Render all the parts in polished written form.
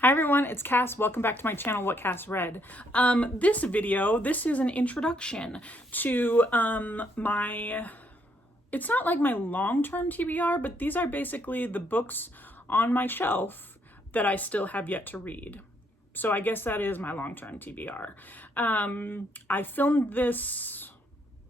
Hi everyone, it's Cass. Welcome back to my channel, What Cass Read. This video, this is an introduction to it's not like my long-term TBR, but these are basically the books on my shelf that I still have yet to read. So I guess that is my long-term TBR. I filmed this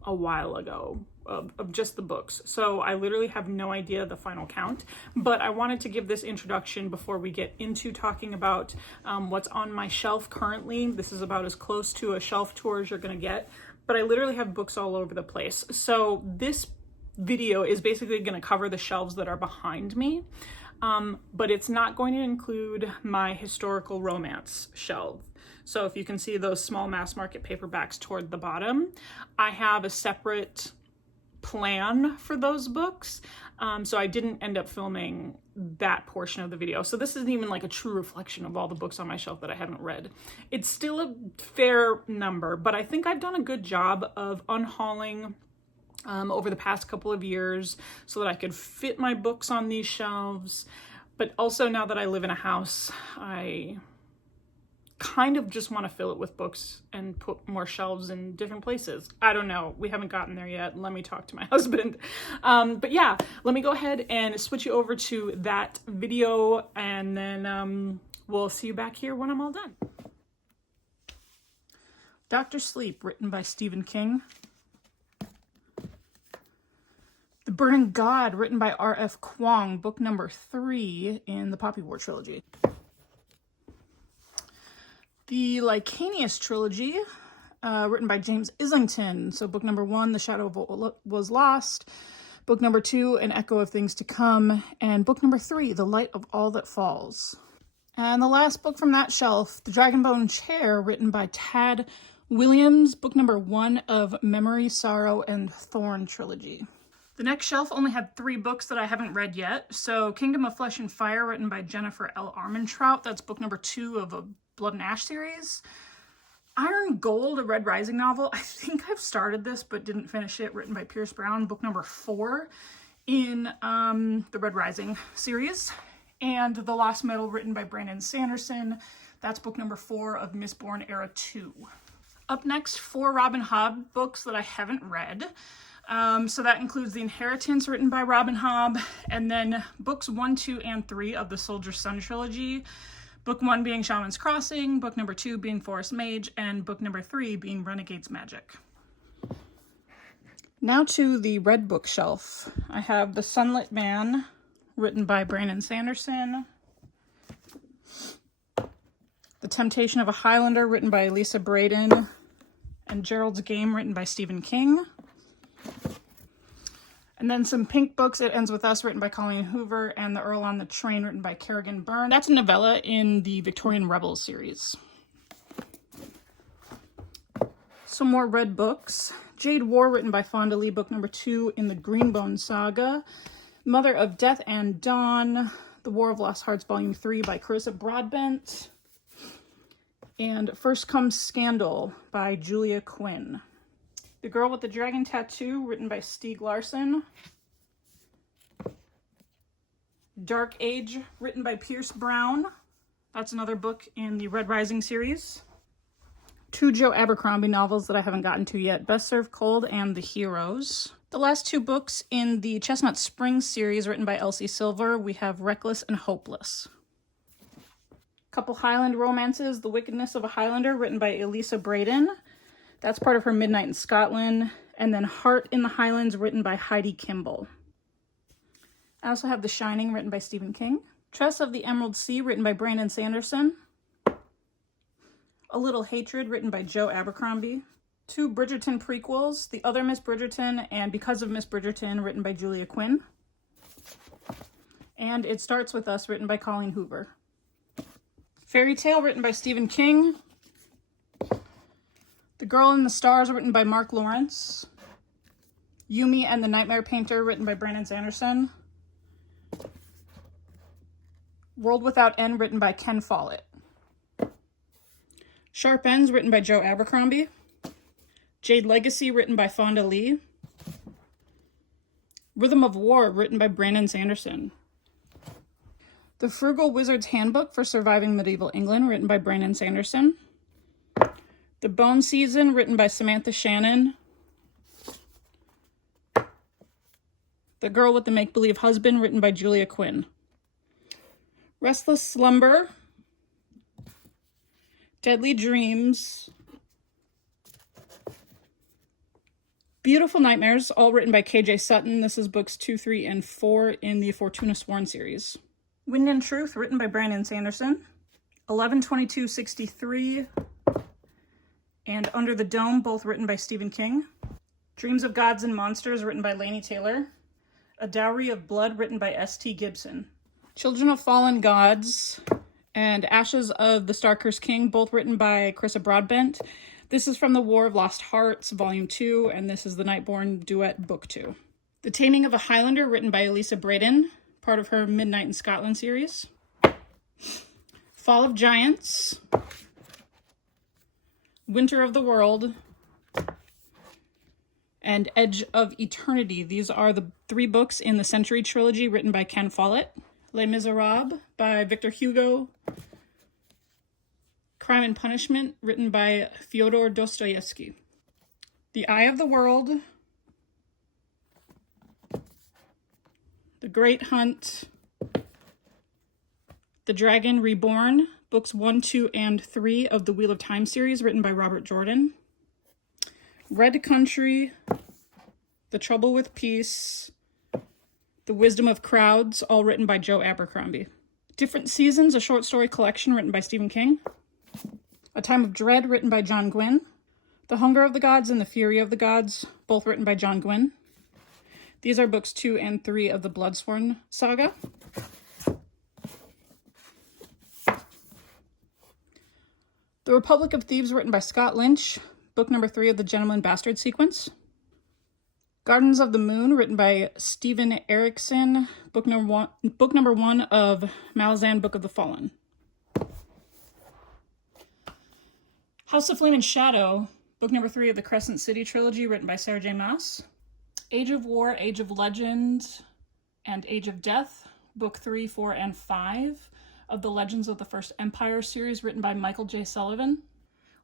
a while ago of just the books, so I literally have no idea the final count, but I wanted to give this introduction before we get into talking about what's on my shelf currently. This is about as close to a shelf tour as you're gonna get, but I literally have books all over the place. So this video is basically gonna cover the shelves that are behind me, but it's not going to include my historical romance shelf. So if you can see those small mass market paperbacks toward the bottom, I have a separate plan for those books. So I didn't end up filming that portion of the video. So this isn't even like a true reflection of all the books on my shelf that I haven't read. It's still a fair number, but I think I've done a good job of unhauling over the past couple of years so that I could fit my books on these shelves. But also now that I live in a house, I kind of just want to fill it with books and put more shelves in different places. I don't know. We haven't gotten there yet. Let me talk to my husband. But yeah, let me go ahead and switch you over to that video, and then we'll see you back here when I'm all done. Dr. Sleep, written by Stephen King. The Burning God, written by R.F. Kuang, book number 3 in the Poppy War trilogy. The Licanius trilogy, written by James Islington. So book number 1, The Shadow of What Was Lost. Book number 2, An Echo of Things to Come. And book number 3, The Light of All That Falls. And the last book from that shelf, The Dragonbone Chair, written by Tad Williams. Book number 1 of Memory, Sorrow, and Thorn trilogy. The next shelf only had 3 books that I haven't read yet. So Kingdom of Flesh and Fire, written by Jennifer L. Armentrout. That's book number 2 of a Blood and Ash series. Iron Gold, a Red Rising novel. I think I've started this but didn't finish it, written by Pierce Brown, book number 4 in the Red Rising series. And The Lost Metal, written by Brandon Sanderson. That's book number 4 of Mistborn Era 2. Up next, 4 Robin Hobb books that I haven't read. So that includes The Inheritance, written by Robin Hobb, and then books 1, 2, and 3 of the Soldier Sun trilogy. Book 1 being Shaman's Crossing, book number 2 being Forest Mage, and book number 3 being Renegade's Magic. Now to the red bookshelf. I have The Sunlit Man, written by Brandon Sanderson. The Temptation of a Highlander, written by Elisa Braden. And Gerald's Game, written by Stephen King. And then some pink books. It Ends With Us, written by Colleen Hoover, and The Earl on the Train, written by Kerrigan Byrne. That's a novella in the Victorian Rebels series. Some more red books. Jade War, written by Fonda Lee, book number 2 in the Greenbone saga. Mother of Death and Dawn, The War of Lost Hearts, volume 3 by Carissa Broadbent. And First Comes Scandal by Julia Quinn. The Girl with the Dragon Tattoo, written by Stieg Larsson. Dark Age, written by Pierce Brown. That's another book in the Red Rising series. 2 Joe Abercrombie novels that I haven't gotten to yet, Best Served Cold and The Heroes. The last 2 books in the Chestnut Springs series, written by Elsie Silver, we have Reckless and Hopeless. Couple Highland romances, The Wickedness of a Highlander, written by Elisa Braden. That's part of her Midnight in Scotland. And then Heart in the Highlands, written by Heidi Kimball. I also have The Shining, written by Stephen King. Tress of the Emerald Sea, written by Brandon Sanderson. A Little Hatred, written by Joe Abercrombie. 2 Bridgerton prequels, The Other Miss Bridgerton and Because of Miss Bridgerton, written by Julia Quinn. And It Starts With Us, written by Colleen Hoover. Fairy Tale, written by Stephen King. The Girl in the Stars, written by Mark Lawrence. Yumi and the Nightmare Painter, written by Brandon Sanderson. World Without End, written by Ken Follett. Sharp Ends, written by Joe Abercrombie. Jade Legacy, written by Fonda Lee. Rhythm of War, written by Brandon Sanderson. The Frugal Wizard's Handbook for Surviving Medieval England, written by Brandon Sanderson. The Bone Season, written by Samantha Shannon. The Girl with the Make-Believe Husband, written by Julia Quinn. Restless Slumber. Deadly Dreams. Beautiful Nightmares, all written by KJ Sutton. This is books 2, 3, and 4 in the Fortuna Sworn series. Wind and Truth, written by Brandon Sanderson. 11/22/63 and Under the Dome, both written by Stephen King. Dreams of Gods and Monsters, written by Laini Taylor. A Dowry of Blood, written by S.T. Gibson. Children of Fallen Gods and Ashes of the Star-Cursed King, both written by Carissa Broadbent. This is from the War of Lost Hearts, Volume 2, and this is the Nightborn Duet, Book 2. The Taming of a Highlander, written by Elisa Braden, part of her Midnight in Scotland series. Fall of Giants. Winter of the World. And Edge of Eternity. These are the 3 books in the Century trilogy written by Ken Follett. Les Miserables by Victor Hugo. Crime and Punishment, written by Fyodor Dostoevsky. The Eye of the World. The Great Hunt. The Dragon Reborn, books 1, 2, and 3 of the Wheel of Time series, written by Robert Jordan. Red Country. The Trouble with Peace. The Wisdom of Crowds, all written by Joe Abercrombie. Different Seasons, a short story collection written by Stephen King. A Time of Dread, written by John Gwynne. The Hunger of the Gods and the Fury of the Gods, both written by John Gwynne. These are books 2 and 3 of the Bloodsworn saga. The Republic of Thieves, written by Scott Lynch, book number 3 of the Gentleman Bastard sequence. Gardens of the Moon, written by Stephen Erickson, book number 1 of Malazan, Book of the Fallen. House of Flame and Shadow, book number 3 of the Crescent City trilogy, written by Sarah J. Maas. Age of War, Age of Legend, and Age of Death, book 3, 4, and 5 of the Legends of the First Empire series, written by Michael J. Sullivan.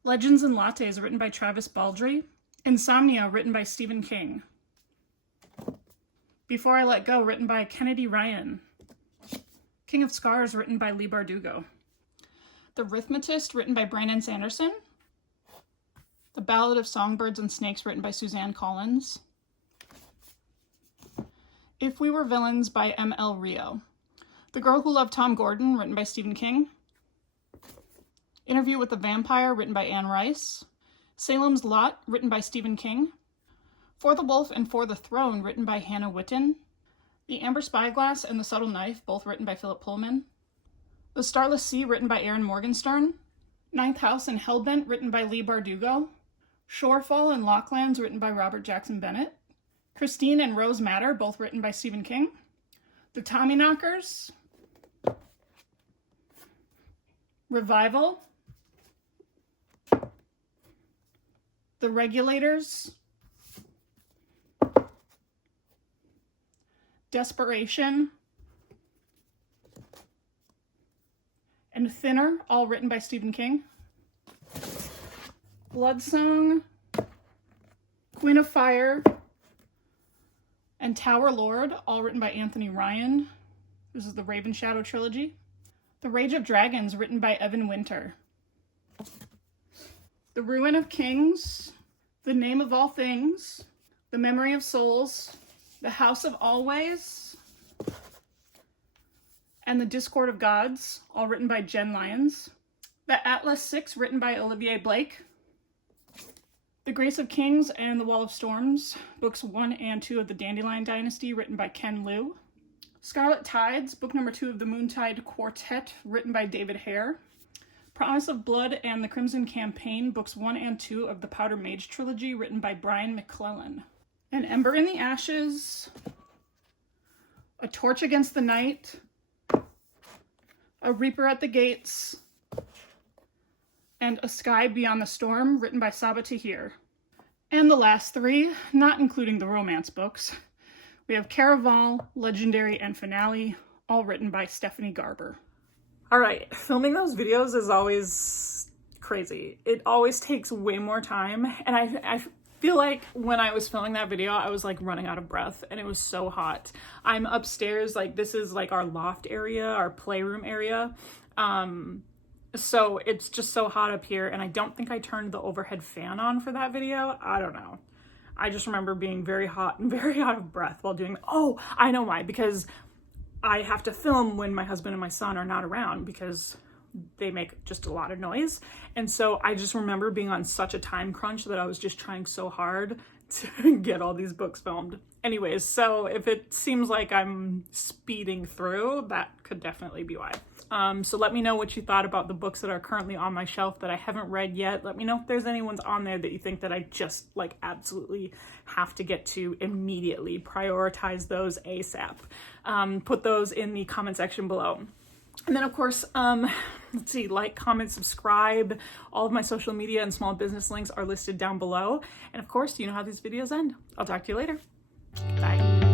Legends and Lattes, written by Travis Baldry. Insomnia, written by Stephen King. Before I Let Go, written by Kennedy Ryan. King of Scars, written by Lee Bardugo. The Rhythmatist, written by Brandon Sanderson. The Ballad of Songbirds and Snakes, written by Suzanne Collins. If We Were Villains by M.L. Rio. The Girl Who Loved Tom Gordon, written by Stephen King. Interview with the Vampire, written by Anne Rice. Salem's Lot, written by Stephen King. For the Wolf and For the Throne, written by Hannah Witten. The Amber Spyglass and The Subtle Knife, both written by Philip Pullman. The Starless Sea, written by Aaron Morgenstern. Ninth House and Hellbent, written by Lee Bardugo. Shorefall and Locklands, written by Robert Jackson Bennett. Christine and Rose Matter, both written by Stephen King. The Tommyknockers. Revival. The Regulators. Desperation. And Thinner, all written by Stephen King. Bloodsong, Queen of Fire, and Tower Lord, all written by Anthony Ryan. This is the Raven Shadow trilogy. The Rage of Dragons, written by Evan Winter. The Ruin of Kings, The Name of All Things, The Memory of Souls, The House of Always, and The Discord of Gods, all written by Jen Lyons. The Atlas 6, written by Olivier Blake. The Grace of Kings and The Wall of Storms, books 1 and 2 of the Dandelion Dynasty, written by Ken Liu. Scarlet Tides, book number 2 of the Moontide Quartet, written by David Hare. Promise of Blood and The Crimson Campaign, books 1 and 2 of the Powder Mage trilogy, written by Brian McClellan. An Ember in the Ashes, A Torch Against the Night, A Reaper at the Gates, and A Sky Beyond the Storm, written by Saba Tahir. And the last 3, not including the romance books, we have Caraval, Legendary, and Finale, all written by Stephanie Garber. All right, filming those videos is always crazy. It always takes way more time, and I feel like when I was filming that video, I was like running out of breath and it was so hot. I'm upstairs, like this is like our loft area, our playroom area. So it's just so hot up here, and I don't think I turned the overhead fan on for that video. I don't know. I just remember being very hot and very out of breath while doing, oh, I know why, because I have to film when my husband and my son are not around because they make just a lot of noise. And so I just remember being on such a time crunch that I was just trying so hard to get all these books filmed. Anyways, so if it seems like I'm speeding through, that could definitely be why. So let me know what you thought about the books that are currently on my shelf that I haven't read yet. Let me know if there's any ones on there that you think that I just like absolutely have to get to immediately. Prioritize those ASAP. Put those in the comment section below. And then of course, let's see, like, comment, subscribe. All of my social media and small business links are listed down below. And of course, you know how these videos end. I'll talk to you later. Bye.